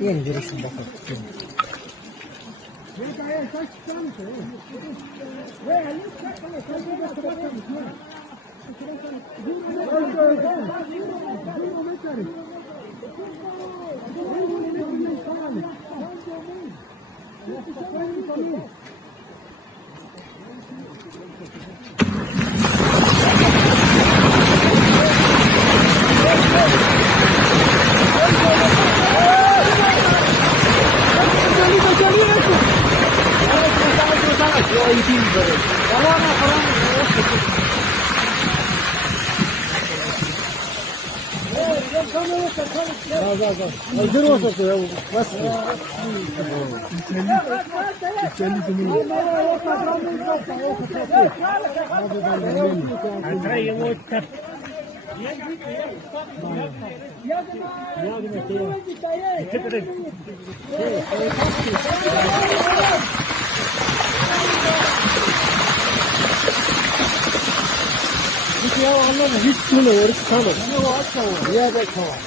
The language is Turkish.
Yeni girişim bakalım. Hazır olsa ya bu. Nasıl? Ya anlamı hiç şunu orası kalır. Ne o aşağı? Ya da kalır.